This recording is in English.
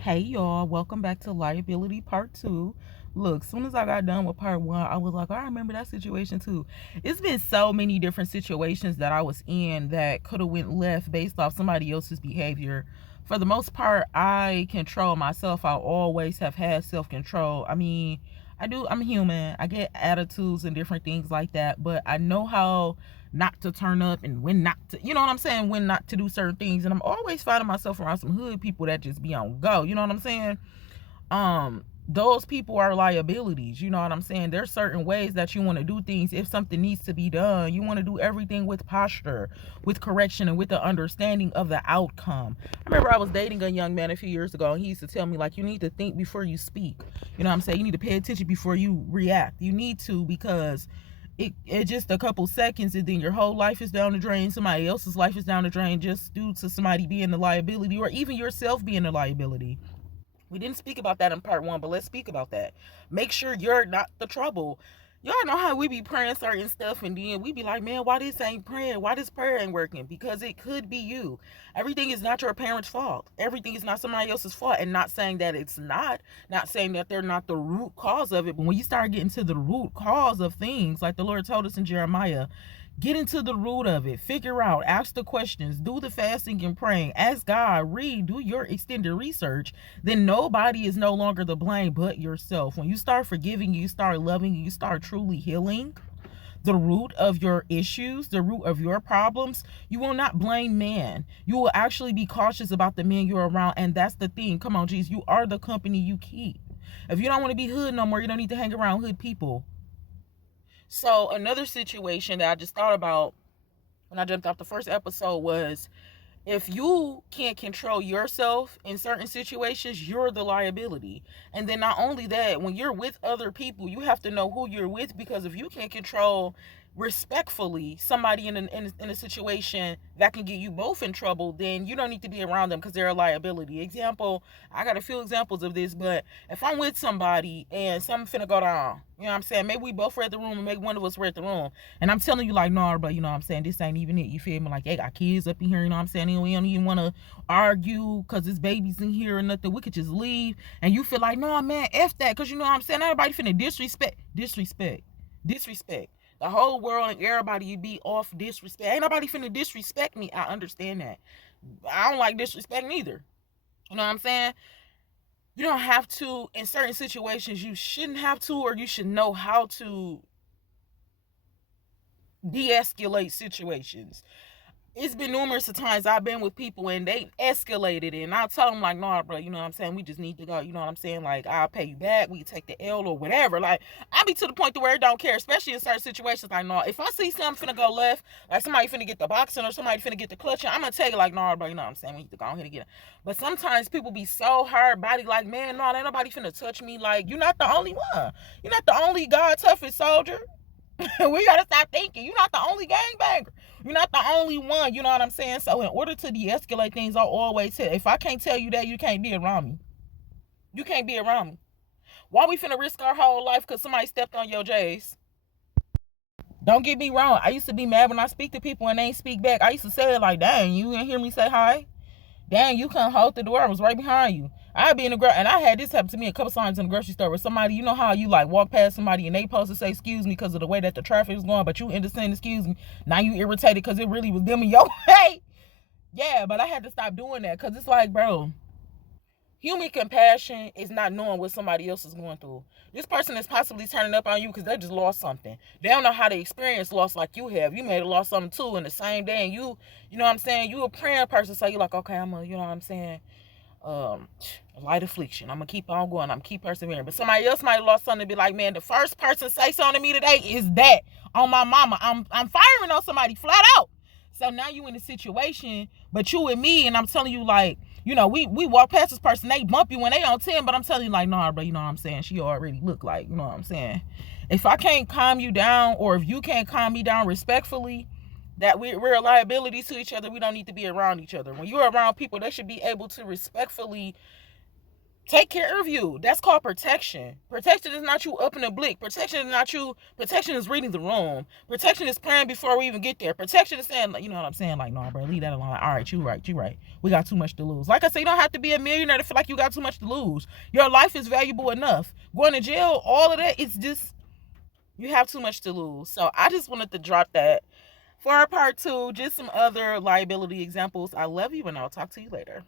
Hey y'all, welcome back to Liability Part 2. Look, soon as I got done with Part 1, I was like, I remember that situation too. It's been so many different situations that I was in that could have went left based off somebody else's behavior. For the most part, I control myself. I always have had self-control. I'm human. I get attitudes and different things like that, but I know how not to turn up and when not to, you know what I'm saying, when not to do certain things. And I'm always finding myself around some hood people that just be on go, you know what I'm saying? Those people are liabilities, you know what I'm saying? There's certain ways that you want to do things. If something needs to be done, you want to do everything with posture, with correction, and with the understanding of the outcome. I remember I was dating a young man a few years ago, and he used to tell me, like, you need to think before you speak. You know what I'm saying? You need to pay attention before you react. You need to, because it just a couple seconds and then your whole life is down the drain. Somebody else's life is down the drain just due to somebody being the liability, or even yourself being the liability. We didn't speak about that in part 1, but let's speak about that. Make sure you're not the trouble. Y'all know how we be praying certain stuff and then we be like, man, why this ain't praying? Why this prayer ain't working? Because it could be you. Everything is not your parents' fault. Everything is not somebody else's fault. And not saying that it's not saying that they're not the root cause of it. But when you start getting to the root cause of things, like the Lord told us in Jeremiah, get into the root of it. Figure out, ask the questions, do the fasting and praying, ask God, read, do your extended research. Then nobody is no longer the blame but yourself. When you start forgiving, you start loving, you start truly healing the root of your issues, the root of your problems, you will not blame man. You will actually be cautious about the men you're around. And that's the thing. Come on, Jesus, you are the company you keep. If you don't want to be hood no more, you don't need to hang around hood people. So another situation that I just thought about when I jumped off the first episode was, if you can't control yourself in certain situations, you're the liability. And then not only that, when you're with other people, you have to know who you're with, because if you can't control respectfully somebody in a situation that can get you both in trouble, then you don't need to be around them because they're a liability. Example, I got a few examples of this, but if I'm with somebody and something finna go down, you know what I'm saying, maybe we both read the room and maybe one of us read the room, and I'm telling you like, no, but you know what I'm saying, this ain't even it, you feel me? Like, they got kids up in here, you know what I'm saying, and we don't even want to argue because there's babies in here or nothing, we could just leave. And you feel like, no man, F that, because you know what I'm saying, everybody finna disrespect the whole world, and everybody you be off disrespect. Ain't nobody finna disrespect me. I understand that. I don't like disrespect neither. You know what I'm saying? You don't have to, in certain situations, you shouldn't have to, or you should know how to de-escalate situations. It's been numerous of times I've been with people and they escalated it, and I told them like, nah, bro, you know what I'm saying, we just need to go, you know what I'm saying, like, I'll pay you back, we can take the L or whatever. Like, I be to the point to where it don't care, especially in certain situations. Like, nah, if I see something finna go left, like somebody finna get the boxing or somebody finna get the clutching, I'm gonna tell you like, nah, bro, you know what I'm saying, we need to go ahead and get it. But sometimes people be so hard body, like, man, no, ain't nobody finna touch me. Like, you're not the only one. You're not the only God toughest soldier. We gotta stop thinking. You're not the only gangbanger. You're not the only one. You know what I'm saying? So in order to de-escalate things, I always say, if I can't tell you that, you can't be around me. You can't be around me. Why we finna risk our whole life because somebody stepped on your J's? Don't get me wrong. I used to be mad when I speak to people and they ain't speak back. I used to say it like, dang, you didn't hear me say hi? Dang, you couldn't hold the door. I was right behind you. I'd be in the and I had this happen to me a couple times in the grocery store where somebody, you know how you like walk past somebody and they supposed to say excuse me because of the way that the traffic is going, but you end up saying excuse me. Now you irritated because it really was them in your way. Yeah, but I had to stop doing that because it's like, bro, human compassion is not knowing what somebody else is going through. This person is possibly turning up on you because they just lost something. They don't know how to experience loss like you have. You may have lost something too in the same day, and you know what I'm saying, you a praying person, so you're like, okay, I'm a, you know what I'm saying, um light affliction, I'm gonna keep on going, I'm gonna keep persevering. But somebody else might have lost something and be like, man, the first person say something to me today is that on my mama, I'm firing on somebody flat out. So now you in a situation, but you and me, and I'm telling you, like, you know, we walk past this person, they bump you when they on 10, but I'm telling you like, nah, bro, you know what I'm saying, she already look like, you know what I'm saying, if I can't calm you down, or if you can't calm me down respectfully, that we're a liability to each other, we don't need to be around each other. When you're around people, they should be able to respectfully take care of you. That's called protection. Protection is not you up in a blick. Protection is not you. Protection is reading the room. Protection is planning before we even get there. Protection is saying, you know what I'm saying? Like, no, bro, leave that alone. Like, all right, you right, you right. We got too much to lose. Like I said, you don't have to be a millionaire to feel like you got too much to lose. Your life is valuable enough. Going to jail, all of that, it's just, you have too much to lose. So I just wanted to drop that. For our part 2, just some other liability examples. I love you, and I'll talk to you later.